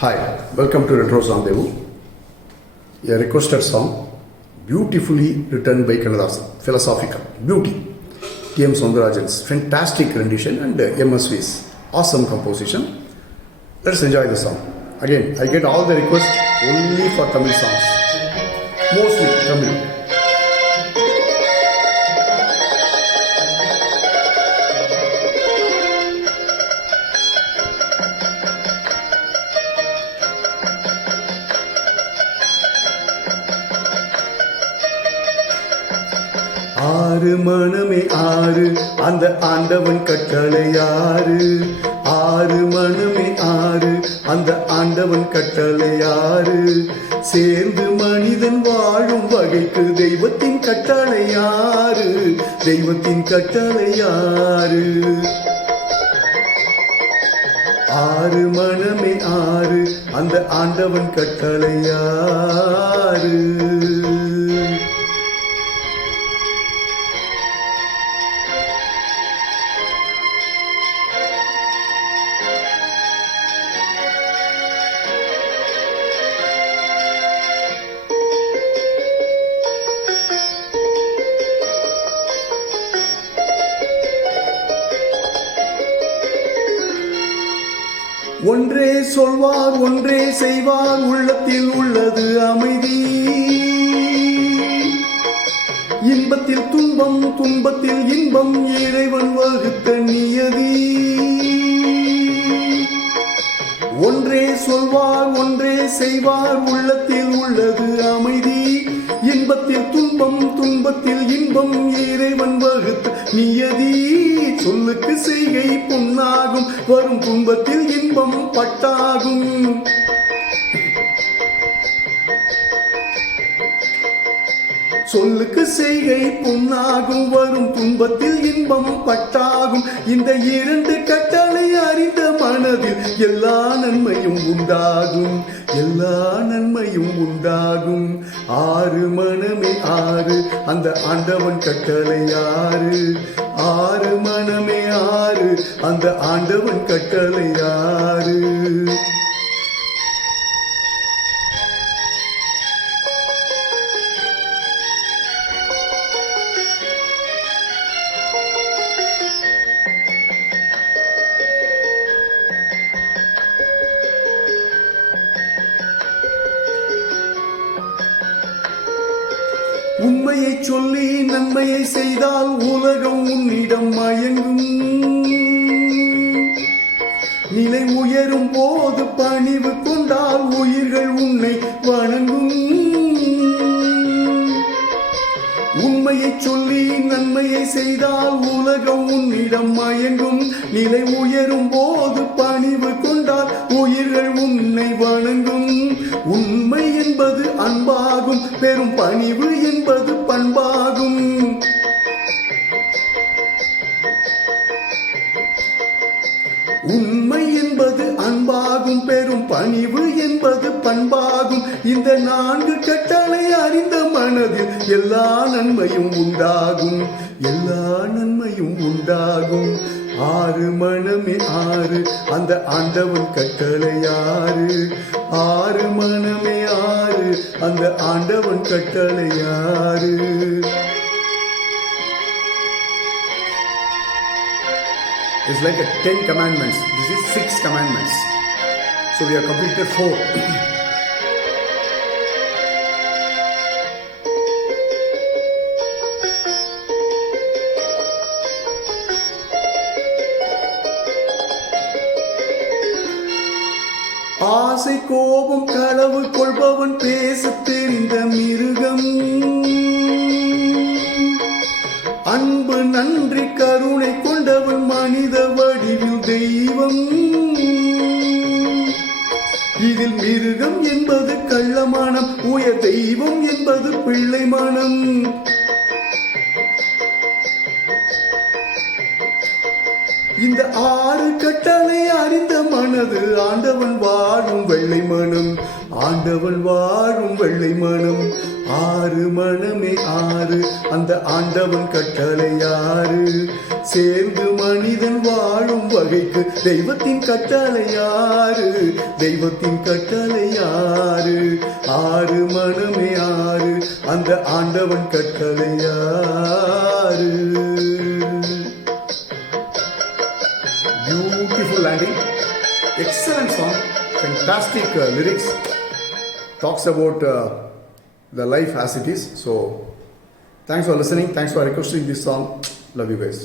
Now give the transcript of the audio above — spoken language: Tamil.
Hi, welcome to Retro Song Devu. A requested song, beautifully written by Kannadasan, philosophical, beauty. T.M. Soundarajan's fantastic rendition and MSV's awesome composition. Let's enjoy the song. Again, I get all the requests only for Tamil songs, mostly Tamil. ஆறு மனமே ஆறு அந்த ஆண்டவன் கட்டளை ஆறு. ஆறு மனமே ஆறு அந்த ஆண்டவன் கட்டளை ஆறு. சேர்ந்து மனிதன் வாழும் வகைக்கு தெய்வத்தின் கட்டளை ஆறு. தெய்வத்தின் கட்டளை ஆறு. ஆறு மனமே ஆறு அந்த ஆண்டவன் கட்டளை ஆறு. ஒன்றே சொல்வார் ஒன்றே செய்வார் உள்ளத்தில் உள்ளது அமைதி. இன்பத்தில் துன்பம் துன்பத்தில் இன்பம் இறைவன் வகுத்த நியதி. ஒன்றே சொல்வார் ஒன்றே செய்வார் உள்ளத்தில் உள்ளது அமைதி. இன்பத்தில் துன்பம் துன்பத்தில் இன்பம் இறைவன் வகுத்த நியதி. சொல்லுக்கு செய்கை பொன்னாகும் வரும் துன்பத்தில் இன்பம் பட்டாகும். சொல்லுக்கு செய்கை பொன்னாகும் வரும் துன்பத்தில் இன்பம் பட்டாகும். இந்த இரண்டு கட்டளை அறிந்த மனதில் எல்லா நன்மையும் உண்டாகும். எல்லா நன்மையும் உண்டாகும். ஆறு மனமே ஆறு அந்த ஆண்டவன் கட்டளை ஆறு. ஆறு மனமே ஆறு அந்த ஆண்டவன் கட்டளை ஆறு. உண்மையை சொல்லி நன்மையை செய்தால் உலகம் உன்னிடம் மயங்கும். நிலை உயரும் போது பணிவு கொண்டால் உயிர்கள் உன்னை வணங்கும். உண்மையை சொல்லி நன்மையை செய்தால் உலகம் உன்னிடம் மயங்கும். நிலை உயரும் போது பணிவு கொண்டால் உயிர்கள் உன்னை வணங்கும். உண்மை என்பது அன்பாகும் பெரும் பணிவு என்பது பண்பாகும். உண்மை என்பது அன்பாகும் பெரும் பணிவு என்பது பண்பாகும். இந்த நான்கு கட்டளை அறிந்த மனதில் எல்லா நன்மையும் உண்டாகும். எல்லா நன்மையும் உண்டாகும். ஆறு மனமே ஆறு அந்த ஆண்டவன் கட்டளை ஆறு. ஆறு மனமே ஆறு அந்த ஆண்டவன் கட்டளை ஆறு. It's like a 10 commandments. This is 6 commandments. So we have completed 4. ஆசை கோபம் களவு கொள்பவன் பேச தெரிந்த மிருகம். அன்பு நன்றி கருணை கொண்டவன் மனித வடிவில் தெய்வம். இதில் மிருகம் என்பது கள்ளமனம், உயர் தெய்வம் என்பது பிள்ளை மனம். இந்த ஆறு கட்டளை அறிந்த மனது ஆண்டவன் வாழும் வெள்ளை மனம், ஆண்டவன் வாழும் வெள்ளை மனம். ஆறு மனமே ஆறு, அந்த ஆண்டவன் கட்டளை ஆறு. சேர்ந்து மனிதன் வாழும் வகைக்கு தெய்வத்தின் கட்டளை ஆறு, தெய்வத்தின் கட்டளை ஆறு. ஆறு மனமே ஆறு, அந்த ஆண்டவன் கட்டளை ஆறு. Beautiful landing, excellent song, fantastic lyrics, talks about the life as it is. So thanks for listening, thanks for requesting this song. Love you guys.